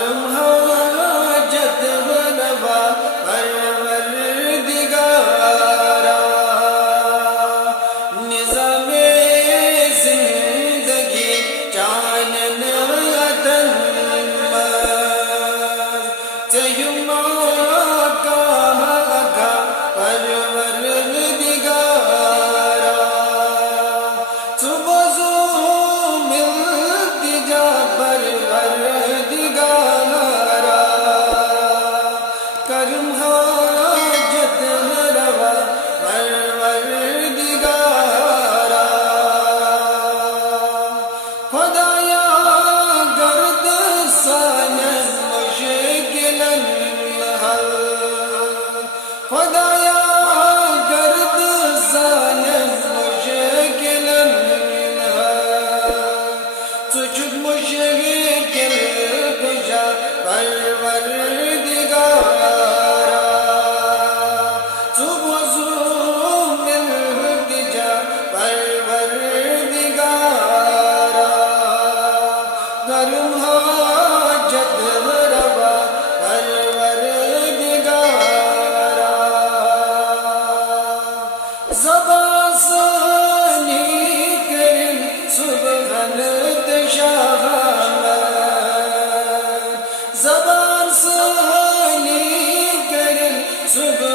کرم حاجت بنوا پروردگارا نظام زندگی چانن عدن تیم آقا آقا پروردگارا تو بازو ملتی جا پروردگارا کرم حاجت روا پروردگارا خدایا گرد سانس مشکل حل خدایا گرد سانس مشکل سچک مشکل کشا پروردگارا تو بزو ملتی جا پروردگارا کرم حاجت روا پروردگارا زبان سانی کرم سبحانت شاہمد زبان سانی کرم سبحانت